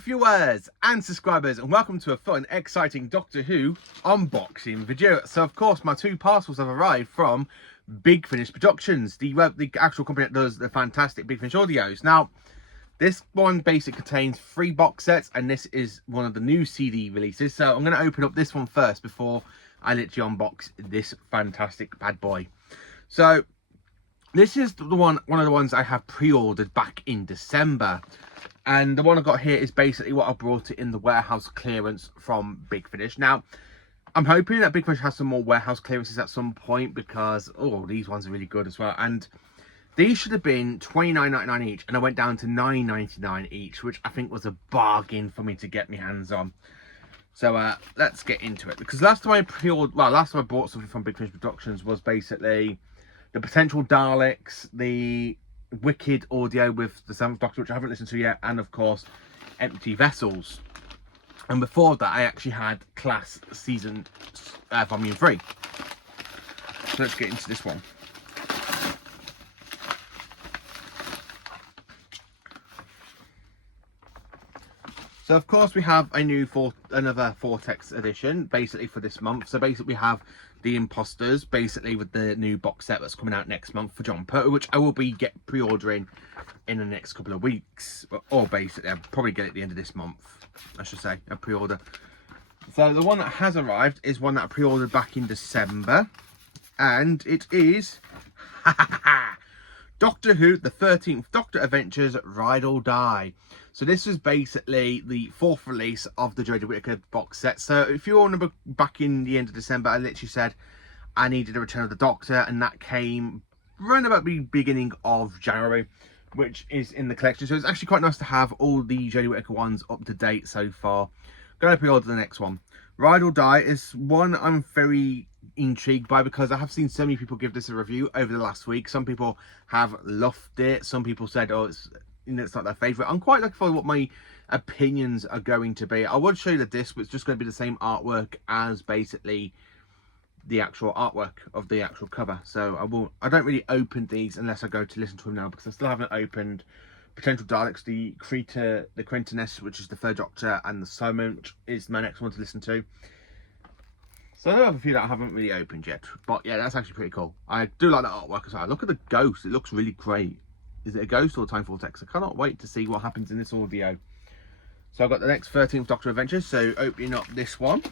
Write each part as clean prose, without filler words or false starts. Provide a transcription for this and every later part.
viewers and subscribers, and welcome to a fun, exciting Doctor Who unboxing video. So of course my two parcels have arrived from Big Finish Productions, the actual company that does the fantastic Big Finish audios. Now this one basically contains 3 box sets, and this is one of the new CD releases. So I'm going to open up this one first before I literally unbox this fantastic bad boy. So this is one of the ones I have pre-ordered back in December. And the one I got here is basically what I brought it in the warehouse clearance from Big Finish. Now, I'm hoping that Big Finish has some more warehouse clearances at some point, because, oh, these ones are really good as well. And these should have been $29.99 each, and I went down to $9.99 each, which I think was a bargain for me to get my hands on. So let's get into it. Because last time I bought something from Big Finish Productions was basically the potential Daleks, the Wicked audio with the 7th Doctor, which I haven't listened to yet, and of course Empty Vessels. And before that I actually had Class Season Volume 3. So let's get into this one. So of course we have a new another Vortex edition basically for this month. So basically we have The Imposters, basically with the new box set that's coming out next month for Jon Pertwee, which I will be pre-ordering in the next couple of weeks, or basically I'll probably get it at the end of this month, I should say, a pre-order. So the one that has arrived is one that I pre-ordered back in December, and it is Doctor Who, the 13th Doctor Adventures, Ride or Die. So this was basically the 4th release of the Jodie Whittaker box set. So if you all remember back in the end of December, I literally said I needed a Return of the Doctor, and that came around about the beginning of January, which is in the collection. So it's actually quite nice to have all the Jodie Whittaker ones up to date so far. Going to pre-order the next one. Ride or Die is one I'm very intrigued by, because I have seen so many people give this a review over the last week. Some people have loved it. Some people said, oh, it's not their favourite. I'm quite looking for what my opinions are going to be. I would show you the disc, but it's just going to be the same artwork as basically the actual artwork of the actual cover. So I don't really open these unless I go to listen to them now, because I still haven't opened Potential Daleks, the Quentiness, which is the 3rd Doctor, and the Simon, which is my next one to listen to. So I have a few that I haven't really opened yet, but yeah, that's actually pretty cool. I do like the artwork as well. Look at the ghost, it looks really great. Is it a ghost or a Time Vortex? I cannot wait to see what happens in this audio. So I've got the next 13th Doctor Adventures, so opening up this one.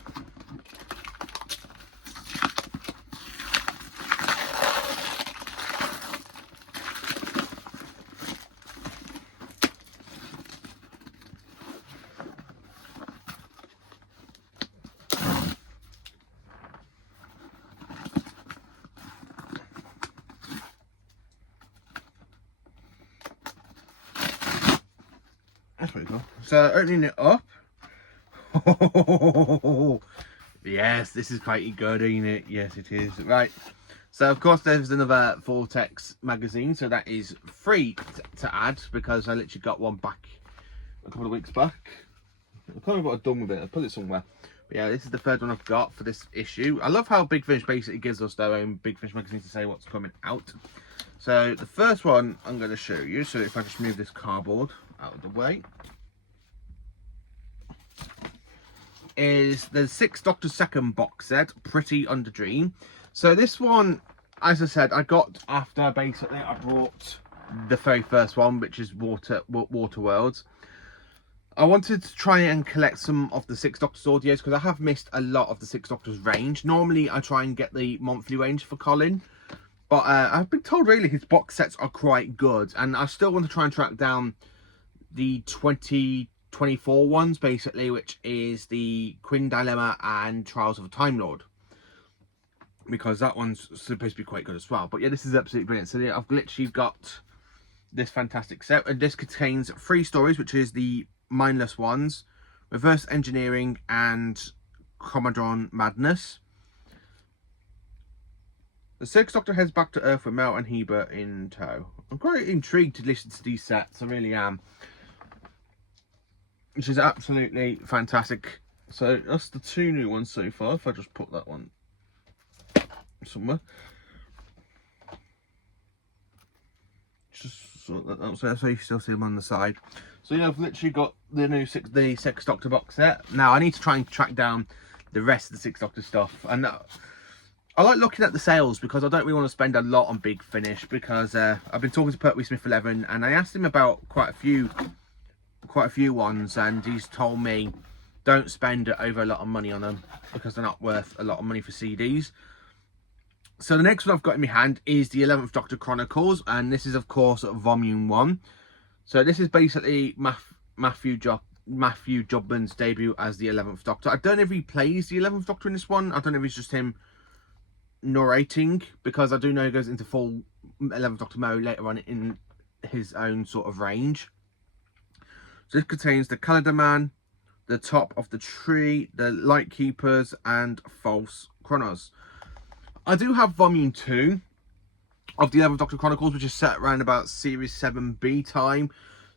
That's pretty cool. So opening it up. Yes, this is quite good, ain't it? Yes, it is. Right. So of course there's another Vortex magazine. So that is free to add, because I literally got one back a couple of weeks back. I can't remember what I've done with it. I put it somewhere. But yeah, this is the 3rd one I've got for this issue. I love how Big Finish basically gives us their own Big Finish magazine to say what's coming out. So the first one I'm going to show you. So if I just move this cardboard out of the way, is the 6th Doctor 2nd box set, Pretty Under Dream. So this one, as I said, I got after basically I brought the very first one, which is Water Worlds. I wanted to try and collect some of the 6th Doctor's audios, because I have missed a lot of the 6th Doctor's range. Normally I try and get the monthly range for Colin, but I've been told really his box sets are quite good, and I still want to try and track down the 2024 ones, basically, which is the Quinn Dilemma and Trials of a Time Lord, because that one's supposed to be quite good as well. But yeah, this is absolutely brilliant. So yeah, I've literally got this fantastic set, and this contains 3 stories, which is the Mindless Ones, Reverse Engineering, and Commodron Madness. The 6th Doctor heads back to Earth with Mel and Hebert in tow. I'm quite intrigued to listen to these sets, I really am. Which is absolutely fantastic. So that's the 2 new ones so far. If I just put that one somewhere. Just so you still see them on the side. So yeah, I've literally got the Sixth Doctor box set. Now I need to try and track down the rest of the Sixth Doctor stuff, and I like looking at the sales because I don't really want to spend a lot on Big Finish, because I've been talking to Pertwee Smith 11 and I asked him about quite a few ones, and he's told me don't spend over a lot of money on them because they're not worth a lot of money for CDs. So the next one I've got in my hand is the 11th Doctor Chronicles, and this is of course Volume 1. So this is basically Matthew Jobman's debut as the 11th Doctor. I don't know if he plays the 11th Doctor in this one. I don't know if it's just him narrating, because I do know he goes into full 11th Doctor mode later on in his own sort of range. So this contains the Calendar Man, the Top of the Tree, the Light Keepers, and False Chronos. I do have Volume 2 of the 11th Doctor Chronicles, which is set around about Series 7B time.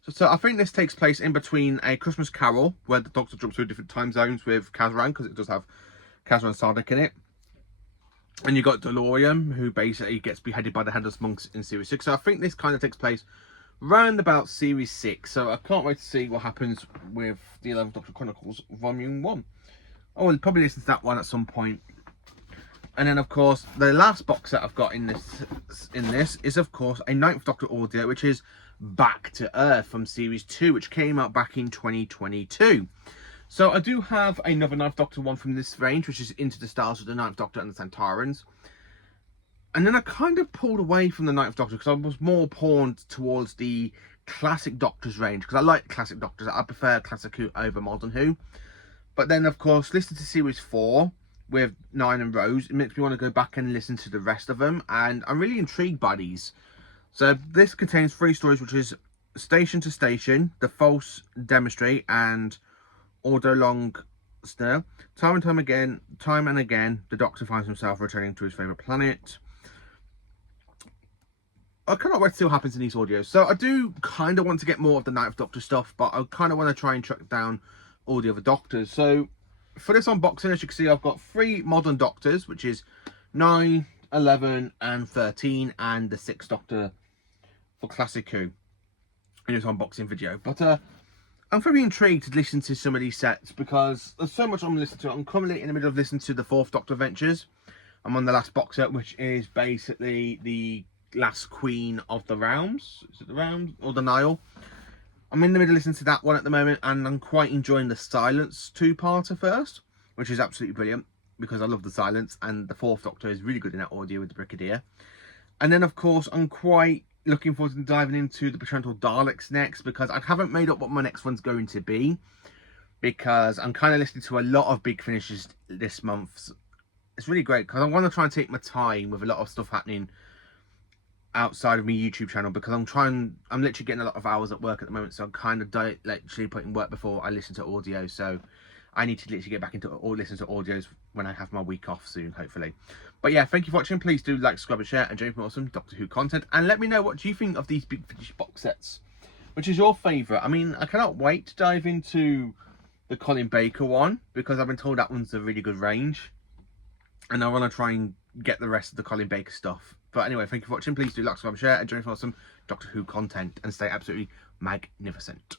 So I think this takes place in between A Christmas Carol, where the Doctor jumps through different time zones with Kazran, because it does have Kazran Sardik in it. And you got DeLorean, who basically gets beheaded by the Headless Monks in Series 6. So I think this kind of takes place round about Series 6. So I can't wait to see what happens with the 11th Doctor Chronicles Volume 1. I will probably listen to that one at some point. And then, of course, the last box set I've got in this is, of course, a 9th Doctor audio, which is Back to Earth from Series 2, which came out back in 2022. So I do have another 9th Doctor one from this range, which is Into the Stars with the 9th Doctor and the Centaurans. And then I kind of pulled away from the 9th Doctor because I was more pawned towards the Classic Doctors range, because I like Classic Doctors. I prefer Classic Who over Modern Who. But then, of course, listening to Series 4 with 9 and Rose, it makes me want to go back and listen to the rest of them, and I'm really intrigued by these. So this contains 3 stories, which is Station to Station, The False Demonstrate, and Ordo Long Snare. Time and again, the Doctor finds himself returning to his favourite planet. I cannot wait to see what happens in these audios. So I do kind of want to get more of the 9th Doctor stuff, but I kind of want to try and track down all the other Doctors. So for this unboxing, as you can see, I've got 3 modern Doctors, which is 9, 11 and 13, and the 6th Doctor for Classic Who in this unboxing video. But I'm very intrigued to listen to some of these sets because there's so much I'm listening to. I'm currently in the middle of listening to the 4th Doctor Adventures. I'm on the last box set, which is basically the last Queen of the Realms. Is it the Realms or the Nile? I'm in the middle of listening to that one at the moment, and I'm quite enjoying the Silence 2-parter first, which is absolutely brilliant because I love the Silence, and the 4th Doctor is really good in that audio with the Brigadier. And then, of course, I'm quite looking forward to diving into the Potential Daleks next, because I haven't made up what my next one's going to be, because I'm kind of listening to a lot of Big Finishes this month. It's really great because I want to try and take my time with a lot of stuff happening outside of my YouTube channel, because I'm literally getting a lot of hours at work at the moment, so I'm kind of literally putting work before I listen to audio. So I need to literally get back into listen to audios when I have my week off soon, hopefully. But yeah, thank you for watching. Please do like, subscribe and share, and join for awesome Doctor Who content, and let me know what do you think of these Big Finish box sets. Which is your favourite? I mean, I cannot wait to dive into the Colin Baker one, because I've been told that one's a really good range, and I want to try and get the rest of the Colin Baker stuff. But anyway, thank you for watching. Please do like, subscribe, share, and join for some Doctor Who content, and stay absolutely magnificent.